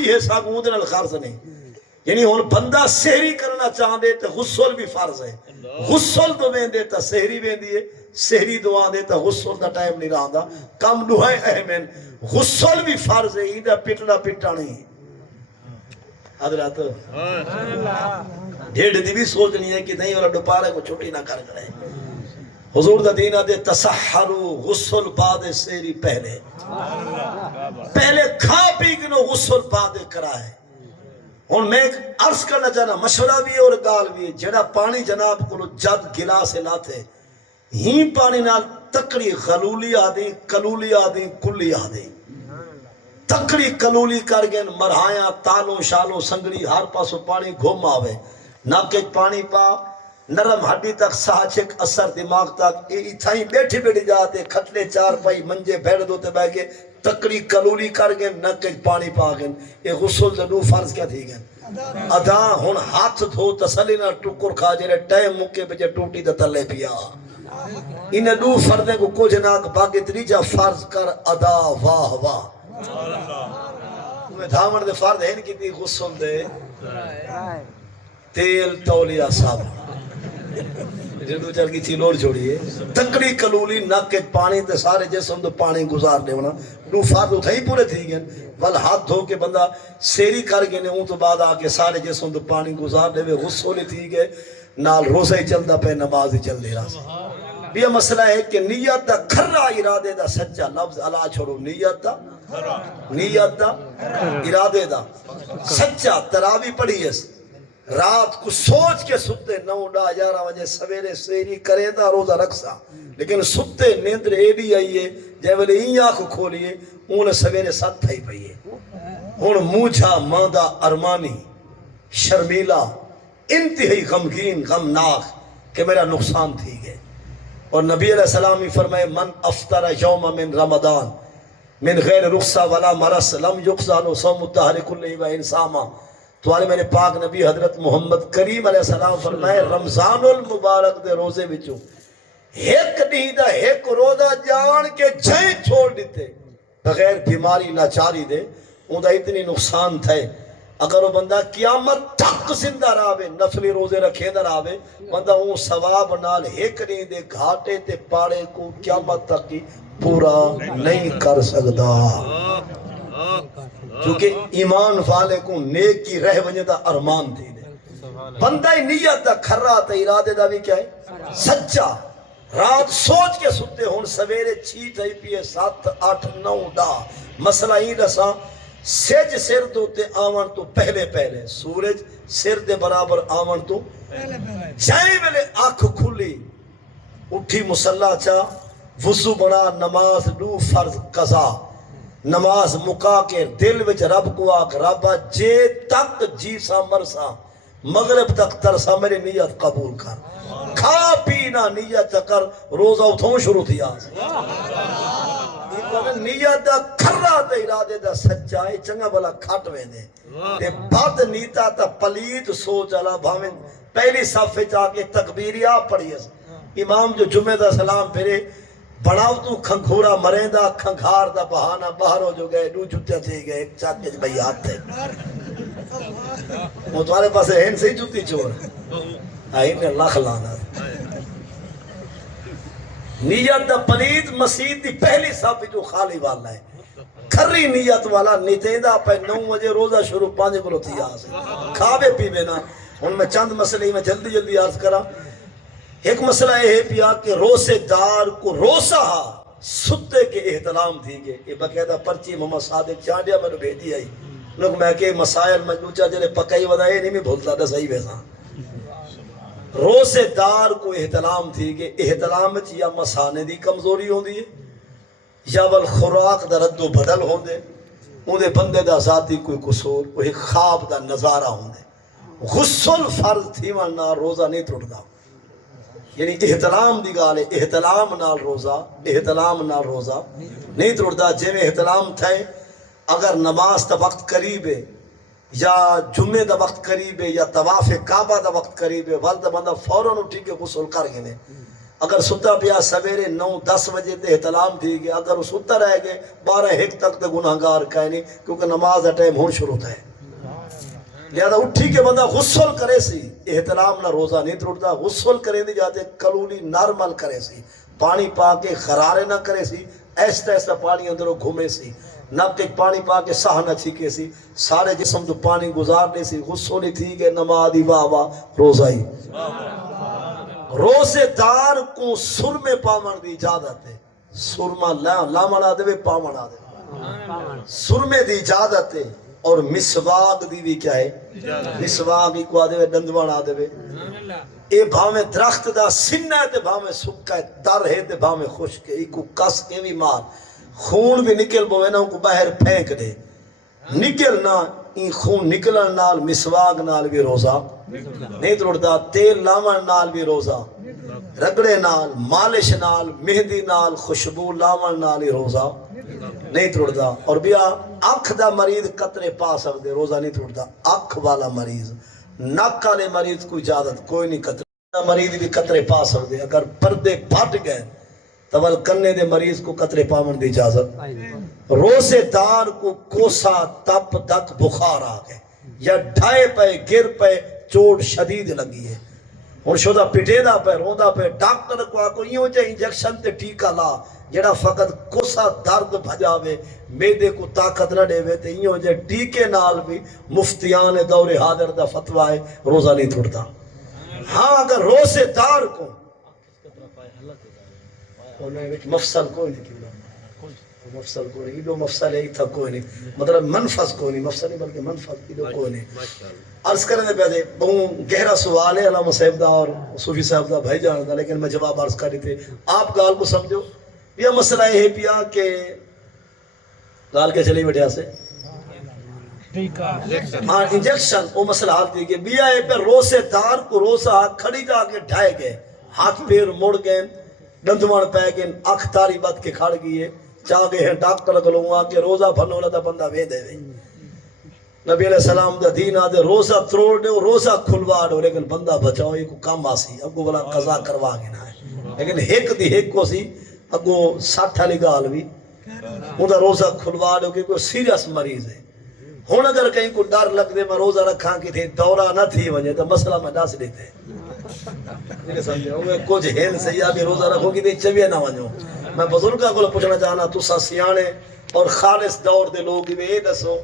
یہ ساگوں دے نال خرض نہیں یعنی ہن بندہ سحری کرنا چاہندے تے غسل بھی فرض ہے غسل تو ویندے تے سحری ویندی ہے سحری دعا دے تے غسل دا ٹائم نہیں رہندا کم دوہے اہم ہیں غسل بھی فرض ہے ایندا پٹنا پٹا نہیں حضرات ڈیڑھ دی بھی سوچنی ہے کہ نہیں اور دوپہر کو چھٹی نہ کر کرے حضور دا دین دے تسحروا غسل بعد سحری پہلے پہلے کھا پی کے نو غسل بعد کرائے ہن میں عرض کرنا چاہنا مشورہ بھی ہے اور گال بھی ہے جڑا پانی جناب کو جد گلاس لاتے ہی پانی نال تکڑی غلولی آدھی کلولی آدھی کلی آدھی تکڑی کلولی کر گئے مرہایاں تالوں شالوں سنگڑی ہر پاسوں پانی گھوم آوے ناکے پانی پا نرم ہڈی تک ساچک اثر دماغ تک ایتھائیں بیٹھی بیٹھی جاتے کھٹلے چار پائی منجے بھیڑ دوتے بہ کے تکڑی کلولی کر گئے ناکے پانی پا گئے یہ غسل جنو فرض کیا تھی گئے ادا ہن ہاتھ دھو تسلی نہ ٹکر کھا جرے ٹائم مکے بجے ٹوٹی دا تلے پیا انہیں دو فردیں کو کچھ ناک باقی تریجا فرض کر ادا واہ واہ دھامن دے فرد ہیں کتنی غسل دے تیل تولیہ صاحب جدو چل کی چیلوڑ چھوڑیے تکڑی کلولی نکے پانی تے سارے جسم تو پانی گزار دے ہونا دو فرد اتھا ہی پورے تھی گئے ول ہاتھ دھو کے بندہ سیری کر گئے نے اون تو بعد آکے سارے جسم تو پانی گزار دے غسل تھی گئے نال روزہ ہی چلتا پہ نماز ہی چل دے رہا یہ مسئلہ ہے کہ نیت دا کھرا ارادے دا سچا لفظ علا چھوڑو نیت دا ارادے دا سچا تراوی پڑھی ہے رات کو سوچ کے ستے 9-11 بجے سویرے سیری کرے دا روزہ رکھسا لیکن ستے نیندر ایڈی آئیے جے ویلے این آنکھ کھولیے انہیں سویرے 7 تھائی پئیے ہن موجھا ماندہ ارمانی شرمیلا انتہائی غمگین غمناک کہ میرا نقصان تھی گئے اور نبی علیہ السلام ہی فرمائے من افطر یوم من رمضان من غیر رخصہ ولا مرس لم یقضان صوم الدہر کلہ و انساما توارے میرے پاک نبی حضرت محمد کریم علیہ السلام فرمائے رمضان المبارک دے روزے وچوں ایک نہیں دا ایک روزہ جان کے جائیں چھوڑ دیتے بغیر بیماری لاچاری دے ان دا اتنی نقصان تھے اگر وہ بندہ قیامت تک زندہ راوے نفلی روزے رکھے در آوے بندہ اون ثواب نال ایک نہیں دے گھاٹے تے پاڑے کو قیامت تک کی پورا نہیں کر سکتا کیونکہ ایمان والے کو نیک کی رہ بنجے دا ارمان تھی دے بندہ ہی نیت دا کھرا تا ارادے دا بھی کیا ہے سچا رات سوچ کے ستے ہون سویرے 6 تائی پیے 7 8 9 دا مسئلہ ہی رسا سج سر دوتے آون تو پہلے پہلے سورج سر دے برابر آون تو جائیں ویلے آنکھ کھلی اٹھی مسلح چا وضو بنا نماز دو فرض قضا نماز مکا کے دل وچ رب کو آکھ ربا جے تک جی سا مرسا مغرب تک ترسا میری نیت قبول کر کھا پینا نیت کر روزہ اتھوں شروع تھی آج نیت دا کھرا دا ارادے دا سچائی چنگا بلا کھٹ ویندے تے بد نیتا تا پلیت سوچ علا بھاویں پہلی صفحے جا کے تکبیری آپ پڑھی ہے امام جو جمعہ دا سلام پھرے بڑاو تو کھنگھورا مرین دا کھنگھار دا بہانا باہروں جو گئے دو جتیاں تھی گئے ایک چاکے جو بھئی آتے وہ تمہارے پاس ہے سے ہی جتی چور آئین نے لاکھ لانا نیت دا پلید مسید دی پہلی صاحب جو خالی والا ہے کھری نیت والا نیتیدہ پہ 9 بجے روزہ شروع 5 کلو تھی آسے کھابے پیوے نا ان میں چند مسئلے میں جلدی جلدی عرض کرا ایک مسئلہ یہ ہے پیا کہ روزے دار کو روزہ ستے کے احترام تھی گئے یہ باقاعدہ پرچی محمد صادق چانڈیا میں نے بھیجی آئی لوگ میں کہ مسائل مجلوچہ جلے پکائی ودائے نہیں میں بھولتا تھا صحیح ویسا روزے دار کو احترام تھی کہ احترام یا مسانے دی کمزوری ہوں دی یا والخوراک دا رد و بدل ہوں دے اندھے بندے دا ذاتی کوئی قصور کوئی خواب دا نظارہ ہوں دے غسل فرض تھی ورنہ روزہ نہیں ٹوٹ دا یعنی احترام دی گالے احترام نال روزہ نہیں ٹوٹ دا جے میں احترام تھے اگر نماز تا وقت قریب ہے یا جمعے دا وقت قریب ہے یا طواف کعبہ دا وقت قریب ہے والدہ بندہ فوراً اٹھی کے غسل کر گئے اگر ستا پیا سویرے 9-10 بجے تے احتلام تھی گیا، اگر وہ ستا رہ گئے 12-1 تک تے گناہگار کہیں نہیں، کیونکہ نماز دا ٹائم ہون شروع ہوتا ہے۔ لہذا اٹھی کے بندہ غسل کرے سی، احتلام نہ روزہ نہیں ترٹتا، غسل کریں دی جاتے کلولی نارمل کرے سی، پانی پا کے خرارے نہ کرے سی، ایسا ایسا پانی اندروں گھومے سی، نک پانی پا کے ساہ نہ چھکے سی، سارے جسم تو پانی گزارنے سی، غسل نہیں تھی کہ نماز دی واہ واہ روزہ ہی۔ روزے دار کو سرمے پامن دی اجازت ہے، سرما لامنا دے پامن آ دے، سرمے دی اجازت ہے، اور مسواک دی بھی کیا ہے، مسواک ہی کو آ دے دندوان آ دے، اے بھاویں درخت دا سنہ ہے تے بھاویں سکا ہے، تر ہے تے بھاویں خشک ہے، ای کو کس کے بھی مار، خون بھی نکل بوے نا کو باہر پھینک دے، نکل نہ این خون نکلن نال مسواک نال بھی روزہ نہیں ترٹدا، تیل لاون نال بھی روزہ، رگڑے نال، مالش نال، مہندی نال، خوشبو لاون نال ہی روزہ نہیں ترٹدا۔ اور بیا اکھ دا مریض قطرے پا سکدے، روزہ نہیں ترٹدا، اکھ والا مریض، نک والے مریض کو اجازت کوئی نہیں، قطرے مریض بھی قطرے پا سکدے، اگر پردے پھٹ گئے تول کنے دے مریض کو قطرے پاون دی اجازت۔ روزے دار کو کوسا تپ دک بخار آ گئے یا ڈھائے پہ گر پہ چوٹ شدید لگی ہے، اور شدہ پٹے دا پہ روندا پہ ڈاکٹر کو آکو یوں جے انجیکشن تے ٹیکا لا جڑا فقط کوسا درد بھجاوے میدے کو طاقت نہ دے وے تے یوں جے ٹیکے نال بھی مفتیان دور حاضر دا فتویٰ ہے روزہ نہیں تھڑتا۔ ہاں اگر روزے دار کو مفصل کوئی نہیں کیوں مفصل کوئی نہیں، ایڈو مفصل ہے تھا کوئی نہیں، مطلب منفذ کوئی نہیں، مفصل نہیں بلکہ منفذ ایڈو کوئی نہیں۔ عرض کرنے پہلے بہت گہرا سوال ہے علامہ صاحب دا اور صوفی صاحب دا بھائی جان دا، لیکن میں جواب عرض کر رہی تھے، آپ گال کو سمجھو۔ یہ مسئلہ ہے پیا کہ گال کے چلی بیٹھے سے ہاں انجیکشن وہ مسئلہ حال تھی کہ بیا اے پہ روزے دار کو روزہ کھڑی جا کے ڈھائے گئے، ہاتھ پیر مڑ گئے، دندوان پہ گئے، اکھ تاری بات کے کھڑ گئے، چاہ گئے ہیں ڈاکٹر کو لوں کہ روزہ بھنو لتا بندہ وے دے وے۔ نبی علیہ السلام دا دین آدھے روزہ تروڑ دے روزہ کھلوا دو، لیکن بندہ بچاؤ یہ کو کام آسی، اب کو بلا قضا کروا گنا ہے، لیکن ایک دی ایک کو سی اگو 60 علی گال بھی اندھا روزہ کھلوا دو کہ کوئی سیریس مریض ہے۔ ہون اگر کہیں کو ڈر لگ دے میں روزہ رکھاں کی تھے دورہ نہ تھی ونجے تو مسئلہ میں ڈاس دیتے ہیں سمجھے ہوئے کچھ ہین سیاہ بھی روزہ رکھو کی تھی چویہ نہ ونجو۔ میں بزرگاں کو پوچھنا چاہنا تو سا سیانے اور خالص دور دے لوگ بھی اے دسو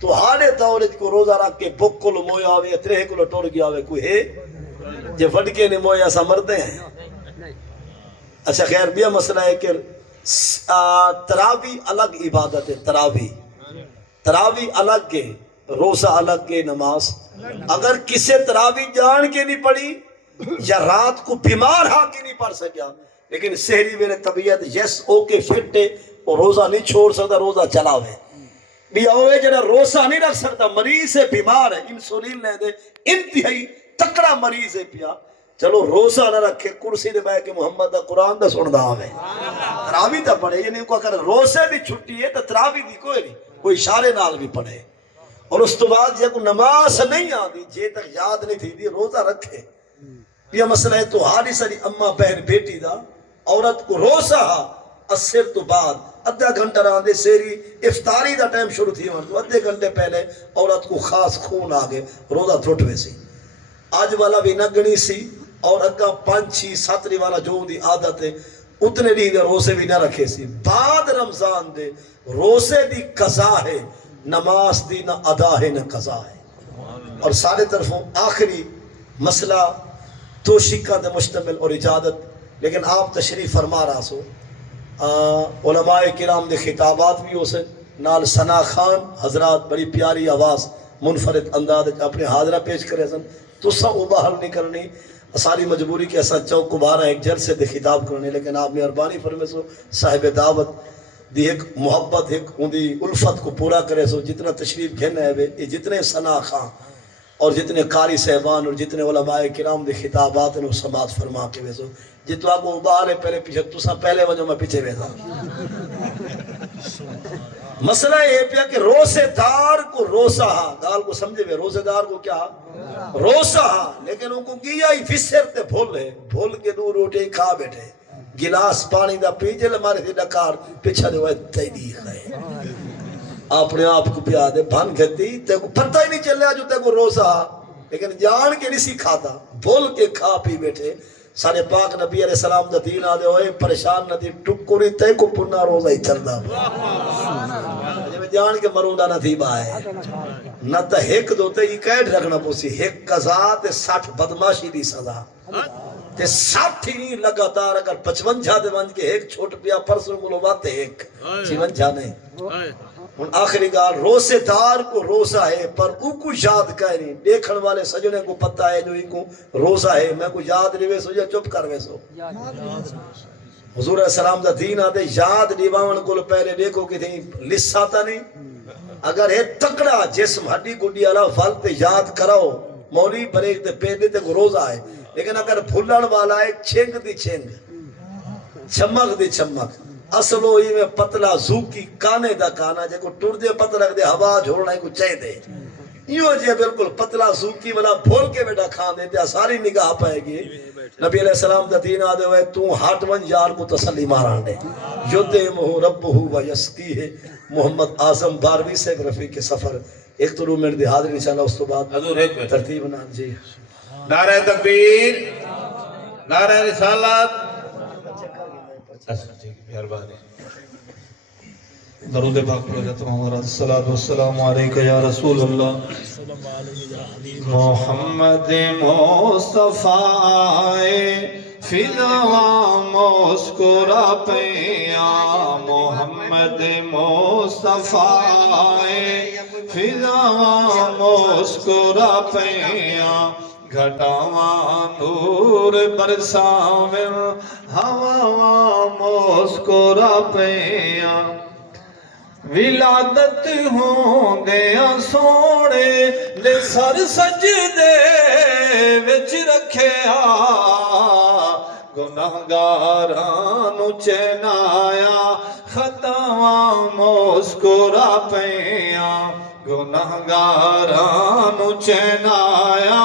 تو ہاڑے دور کو روزہ رکھ کے بک کو مویا ہوئے ترہ کو ٹوڑ گیا ہوئے کوئی ہے جے وڈکے نے مویا سا مردے ہیں۔ اچھا خیر بیا مسئلہ ہے کہ تراوی الگ عبادت ہے، تراوی الگ کے روزہ الگ کے نماز۔ اگر کسے تراوی جان کے نہیں پڑھی یا رات کو بیمار ہاں کے نہیں پڑھ سکیا لیکن سہری میرے طبیعت یس اوکے فٹ ہے اور روزہ نہیں چھوڑ سکتا، روزہ چلا ہوئے بیا ہوئے جنہا روزہ نہیں رکھ سکتا، مریض ہے، بیمار ہے، انسولین لے دے، انتہائی تکڑا مریض ہے پیا، چلو روزہ نہ رکھے کرسی دے بائے کہ محمد دا قرآن دا سن دا آگئے تراوی دا پڑھے، یعنی کو اگر روزے دی چھٹی ہے تو تراوی دی کوئی نہیں، کوئی اشارے نال بھی پڑھے۔ اور اس تو بعد یہ کو نماز نہیں آدھی جے تک یاد نہیں تھی دی روزہ رکھے۔ یہ مسئلہ ہے تو ہاری ساری اممہ بہن بیٹی دا عورت کو روزہ اثر تو بعد ادھا گھنٹہ راندے سیری افطاری دا ٹائم شروع تھی ہوں تو ادھے گھنٹے پہلے عورت کو خاص خون آگے روزہ تھوٹوے سی، آج والا بھی نگنی سی اور اگا 5-6-7 والا جو دی عادت ہے اتنے دی روزے بھی نہ رکھے سی۔ بعد رمضان دے روزے دی قضا ہے، نماز دی نہ ادا ہے نہ قضا ہے۔ اور سارے طرفوں آخری مسئلہ توشیقہ دے مشتمل اور اجازت، لیکن آپ تشریف فرما رہا سو علماء کرام دے خطابات بھی ہو سے نال ثنا خان حضرات بڑی پیاری آواز منفرد انداز اپنے حاضرہ پیش کرے سن تو سا اباہل نہیں کرنی، ساری مجبوری کے ایسا چوک کو بارہ ایک جلسے دے خطاب کرنے، لیکن آپ مہربانی فرمے سو صاحب دعوت دی ایک محبت ایک اندی الفت کو پورا کرے سو، جتنا تشریف گھن ہے یہ جتنے ثنا خان اور جتنے قاری صاحبان اور جتنے علماء کرام دے خطابات نے سماعت فرما کے ویسو جتو آپ کو اباہل ہے پہلے پیچھے تو سا پہلے وجہ میں پیچھے ویسا مسئلہ یہ پیا کہ روزے دار کو روزہ گال کو سمجھے ہوئے روزے دار کو کیا روزہ لیکن ان کو کیا ہی فسر تے بھول کے دو روٹے کھا بیٹھے گلاس پانی دا پیجل ہمارے تھی ڈکار پیچھا دے وہ تیدیخ ہے اپنے آپ کو پیا دے بھن گھتی تے کو پتہ ہی نہیں چلیا جو تے کو روزہ لیکن جان کے نہیں سکھا تھا بھول کے کھا پی بیٹھے سارے پاک نبی علیہ السلام دا دین آدھے ہوئے پریشان نہ تھی ٹکڑی تے کو پنہ روزہ ہی چل دا جب جان کے مرونڈا نہ تھی بائے نہ تا ہیک دوتے ہی قید رکھنا پوسی ہیک قضا تے 60 بدماشی دی سزا تے 60 ہی لگاتار اگر 55 دے ونج کے ایک چھوٹ پیا پرسوں ملو باتے ایک 56 نہیں ان آخری گال روزے دار کو روزہ ہے پر او کو یاد کریں دیکھن والے سجنے کو پتہ ہے جو ان کو روزہ ہے میں کو یاد نہیں ویسو یا چپ کر ویسو حضور علیہ السلام دا دین آدھے یاد دیوان کو پہلے دیکھو کہ تھی لساتا نہیں اگر ہے تکڑا جسم ہڈی گڈی والا فالتے یاد کراؤ مولی بریک تے پیدے تے کو روزہ ہے لیکن اگر بھولن والا ہے چھنگ دی چھنگ چمک دی چمک اصلو ہی میں پتلا زوکی کانے دا کانا جے کو ٹور دے پتلا دے ہوا جھوڑنا ہی کو چاہے دے یوں جے بالکل پتلا زوکی والا بھول کے بیٹا کھان دیتے ساری نگاہ پائے گی نبی علیہ السلام دا دین آدھے ہوئے تو ہاتھ ون یار کو تسلی ماران دے یدیمہ ربہ و یسقیہ محمد اعظم 12ویں سے رفیق سفر ایک تو رو میرے دی حاضر انشاءاللہ اس تو بعد ترتیب نام جی نعرہ تکبیر نعرہ رسالت درود پاک پڑھو جاتا ہوں ہمارا الصلاة والسلام علیکہ یا رسول اللہ محمد مصطفیٰ فضا مسکرا پیا محمد مصطفیٰ فضا مسکرا پیا گھٹاواں نور برساویں ہوا مسکرا پیا ولادت ہوں دیا سوڑے دے سر سجدے وچ رکھیا گناہگاراں چینایا خطاواں مسکرا پیا گناہگاراں چینایا